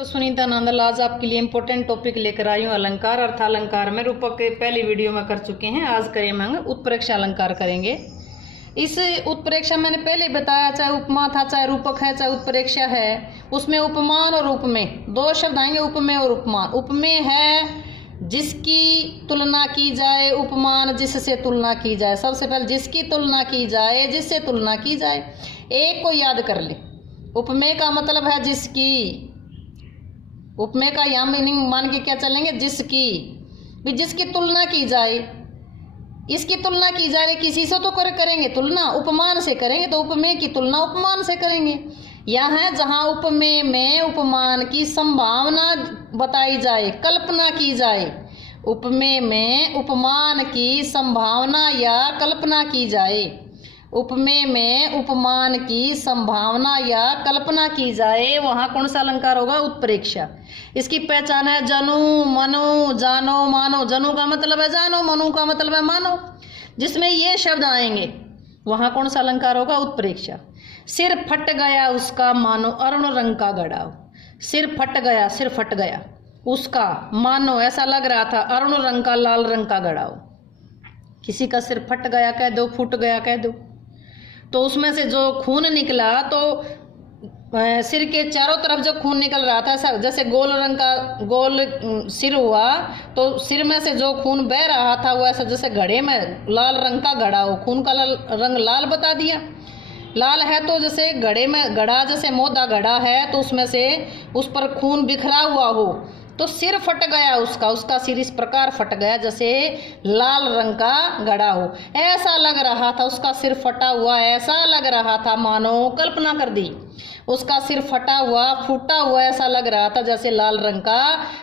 तो सुनीता नंदल आज आपके लिए इम्पोर्टेंट टॉपिक लेकर आई हूँ अलंकार। अर्थालंकार में रूपक के पहली वीडियो में कर चुके हैं। आज करेंगे हम उत्प्रेक्षा अलंकार करेंगे। इस उत्प्रेक्षा मैंने पहले बताया, चाहे उपमा था, चाहे रूपक है, चाहे उत्प्रेक्षा है, उसमें उपमान और उपमेय दो शब्द आएंगे। उपमेय और उपमान। उपमेय है जिसकी तुलना की जाए, उपमान जिससे तुलना की जाए। सबसे पहले जिसकी तुलना की जाए, जिससे तुलना की जाए, एक को याद कर ले। उपमेय का मतलब है जिसकी। उपमेय का यहाँ मीनिंग मान के क्या चलेंगे, जिसकी भी, जिसकी तुलना की जाए। इसकी तुलना की जाए किसी से तो करेंगे तुलना, उपमान से करेंगे, तो उपमेय की तुलना उपमान से करेंगे। यह है जहाँ उपमेय में उपमान की संभावना बताई जाए, कल्पना की जाए। उपमेय में उपमान की संभावना या कल्पना की जाए। उपमेय में उपमान की संभावना या कल्पना की जाए, वहाँ कौन सा अलंकार होगा, उत्प्रेक्षा। इसकी पहचान है जनु, मनु, जानो, मानो। जनु का मतलब है जानो, मनु का मतलब है मानो। जिसमें ये शब्द आएंगे वहाँ कौन सा अलंकार होगा, उत्प्रेक्षा। सिर फट गया उसका, मानो अरुण रंग का गड़ाओ। सिर फट गया, सिर फट गया उसका, मानो ऐसा लग रहा था अरुण रंग का, लाल रंग का गड़ाओ। किसी का सिर फट गया कह दो, फूट गया कह दो, तो उसमें से जो खून निकला, तो सिर के चारों तरफ जो खून निकल रहा था, ऐसा जैसे गोल रंग का गोल सिर हुआ, तो सिर में से जो खून बह रहा था वो ऐसा जैसे घड़े में लाल रंग का घड़ा हो। खून का रंग लाल बता दिया। लाल है तो जैसे घड़े में घड़ा, जैसे मोदा घड़ा है तो उसमें से उस पर खून बिखरा हुआ हो, तो सिर फट गया उसका, उसका सिर इस प्रकार फट गया जैसे लाल रंग का घड़ा हो। ऐसा लग रहा था उसका सिर फटा हुआ, ऐसा लग रहा था, मानो कल्पना कर दी, उसका सिर फटा हुआ, फूटा हुआ ऐसा लग रहा था जैसे लाल रंग का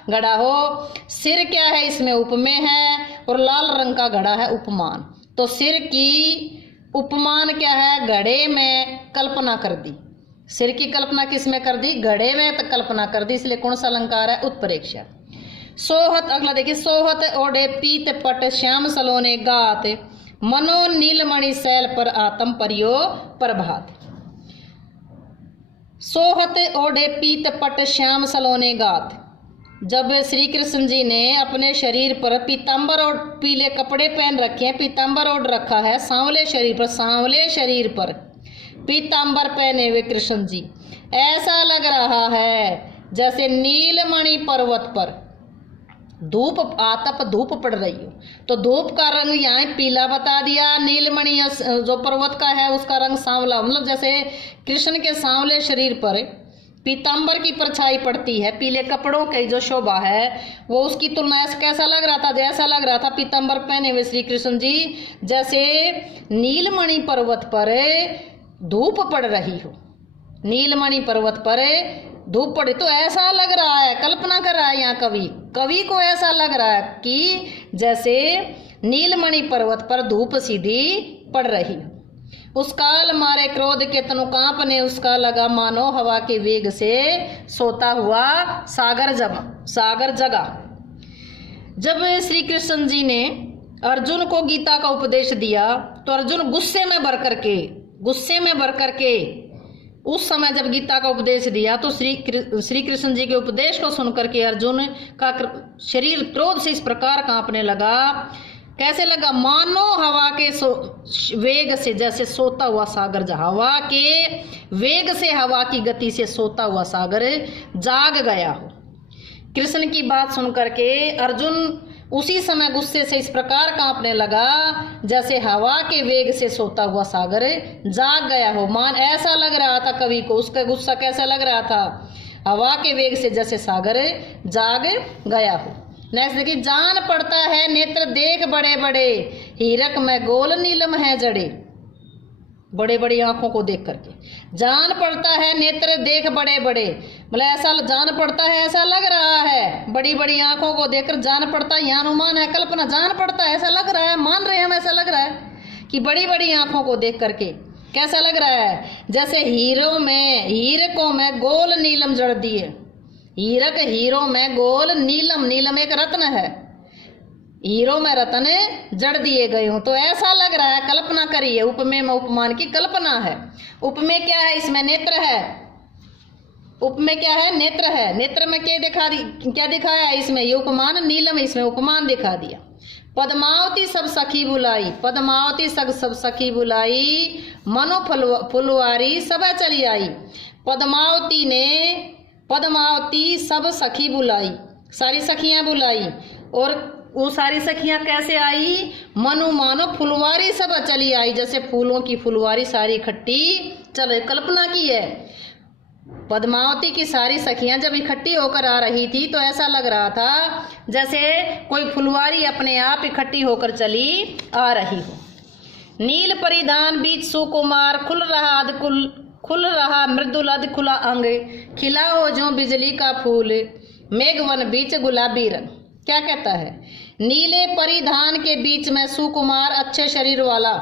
घड़ा हो। सिर क्या है, इसमें उपमेय है, और लाल रंग का घड़ा है उपमान। तो सिर की उपमान क्या है, घड़े में कल्पना कर दी। सिर की कल्पना किस में कर दी, घड़े में तक कल्पना कर दी, इसलिए कौन सा अलंकार है, उत्प्रेक्षा। सोहत, अगला देखिए, सोहत ओढ़े पीत पट श्याम सलोने गात, मनो नीलमणि शैल पर आत्म परियो प्रभात। सोहत ओढ़े पीत पट श्याम सलोने गात। जब श्री कृष्ण जी ने अपने शरीर पर पीताम्बर और पीले कपड़े पहन रखे हैं, पीताम्बर ओढ़ रखा है सांवले शरीर पर, सांवले शरीर पर पीताम्बर पहने हुए कृष्ण जी, ऐसा लग रहा है जैसे नीलमणि पर्वत पर धूप, आतप धूप पड़ रही हो। तो धूप का रंग यहाँ पीला बता दिया, नीलमणि जो पर्वत का है उसका रंग सांवला, मतलब जैसे कृष्ण के सांवले शरीर पर पीताम्बर की परछाई पड़ती है, पीले कपड़ों की जो शोभा है वो उसकी तुलना ऐसा कैसा लग रहा था, जैसा लग रहा था पीताम्बर पहने हुए श्री कृष्ण जी जैसे नीलमणि पर्वत पर धूप पड़ रही हो। नीलमणि पर्वत पर धूप पड़े, तो ऐसा लग रहा है, कल्पना कर रहा है यहाँ कवि को ऐसा लग रहा है कि जैसे नीलमणि पर्वत पर धूप सीधी पड़ रही हो। उस काल मारे क्रोध के तनु कांपने, उसका लगा मानो हवा के वेग से सोता हुआ सागर जगा। जब श्री कृष्ण जी ने अर्जुन को गीता का उपदेश दिया तो अर्जुन गुस्से में भर करके उस समय जब गीता का उपदेश दिया तो श्री कृष्ण जी के उपदेश को सुनकर के अर्जुन का शरीर क्रोध से इस प्रकार कांपने लगा। कैसे लगा, मानो हवा के वेग से, जैसे सोता हुआ सागर, हवा के वेग से, हवा की गति से सोता हुआ सागर जाग गया हो। कृष्ण की बात सुनकर के अर्जुन उसी समय गुस्से से इस प्रकार कांपने लगा जैसे हवा के वेग से सोता हुआ सागर जाग गया हो। मान ऐसा लग रहा था कवि को, उसका गुस्सा कैसा लग रहा था, हवा के वेग से जैसे सागर जाग गया हो। नेक्स्ट देखिए, जान पड़ता है नेत्र देख बड़े बड़े, हीरक में गोल नीलम है जड़े। बड़े बड़ी आंखों को देख करके जान पड़ता है, नेत्र देख बड़े बड़े, मतलब ऐसा जान पड़ता है, ऐसा लग रहा है, बड़ी बड़ी आंखों को देखकर जान पड़ता है, यहाँ अनुमान है, कल्पना, जान पड़ता है, ऐसा लग रहा है, मान रहे हैं हम, ऐसा लग रहा है कि बड़ी बड़ी आंखों को देख करके कैसा लग रहा है, जैसे हीरकों में गोल नीलम जड़ दिए। हीरक, हीरो में गोल, नीलम, नीलम एक रत्न है, हीरो में रतन जड़ दिए गए हूं, तो ऐसा लग रहा है, कल्पना करिए, उपमेय में उपमान की कल्पना है। उपमेय क्या है, इसमें नेत्र है, उपमेय क्या है? नेत्र है। नेत्र में क्या दिखाया है इसमें? ये उपमान। नीलम इसमें उपमान दिखा दिया। पद्मावती सब सखी बुलाई, पद्मावती सब सखी बुलाई, मनो फुलवारी सब चली आई। पद्मावती सब सखी बुलाई, सारी सखियां बुलाई, और वो सारी सखियां कैसे आई? मनु मानो फुलवारी सब चली आई, जैसे फूलों की फुलवारी सारी इकट्ठी चले। कल्पना की है, पद्मावती की सारी सखियां जब इकट्ठी होकर आ रही थी तो ऐसा लग रहा था जैसे कोई फुलवारी अपने आप इकट्ठी होकर चली आ रही हो। नील परिधान बीच सुकुमार, खुल रहा मृदुल अध खुला अंग, खिला हो जो बिजली का फूल, मेघवन बीच गुलाबी रंग। क्या कहता है? नीले परिधान के बीच में सुकुमार अच्छे शरीर वाला,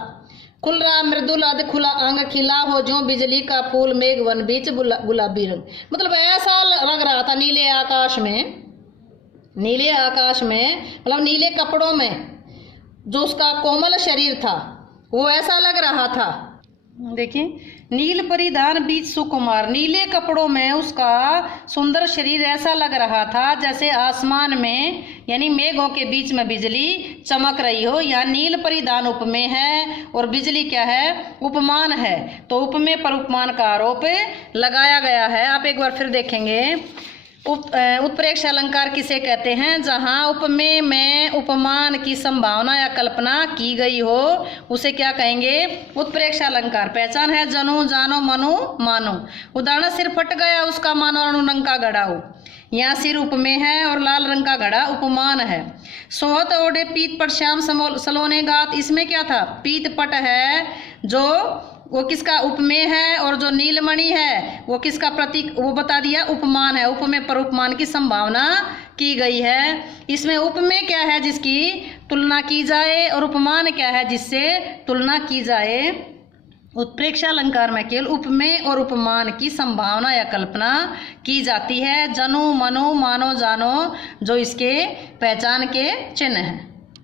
खुल रहा मृदुल अध खुला अंग, खिला हो जो बिजली का फूल, मेघवन बीच गुलाबी रंग। मतलब ऐसा लग रहा था नीले आकाश में, मतलब नीले कपड़ों में जो उसका कोमल शरीर था वो ऐसा लग रहा था। देखिए, नील परिधान बीच सुकुमार, नीले कपड़ों में उसका सुंदर शरीर ऐसा लग रहा था जैसे आसमान में यानी मेघों के बीच में बिजली चमक रही हो। यहाँ नील परिधान उपमेय है और बिजली क्या है? उपमान है। तो उपमेय पर उपमान का आरोप लगाया गया है। आप एक बार फिर देखेंगे, उत्प्रेक्ष अलंकार किसे कहते हैं? जहाँ उपमेय में उपमान की संभावना या कल्पना की गई हो उसे क्या कहेंगे? उत्प्रेक्ष अलंकार। पहचान है? जनु जानो मनु मानो। उदाहरण, सिर फट गया उसका मानो अणु रंग का घड़ा हो। यहाँ सिर उपमेय है और लाल रंग का घड़ा उपमान है। सोहत ओढ़े पीत पट श्याम सलोने गात, इसमें क्या था? पीत पट है जो वो किसका? उपमेय है, और जो नीलमणि है वो किसका प्रतीक? वो बता दिया, उपमान है। उपमेय पर उपमान की संभावना की गई है। इसमें उपमेय क्या है? जिसकी तुलना की जाए, और उपमान क्या है? जिससे तुलना की जाए। उत्प्रेक्ष अलंकार में केवल उपमेय और उपमान की संभावना या कल्पना की जाती है। जनु मनु मानो जानो जो इसके पहचान के चिन्ह हैं।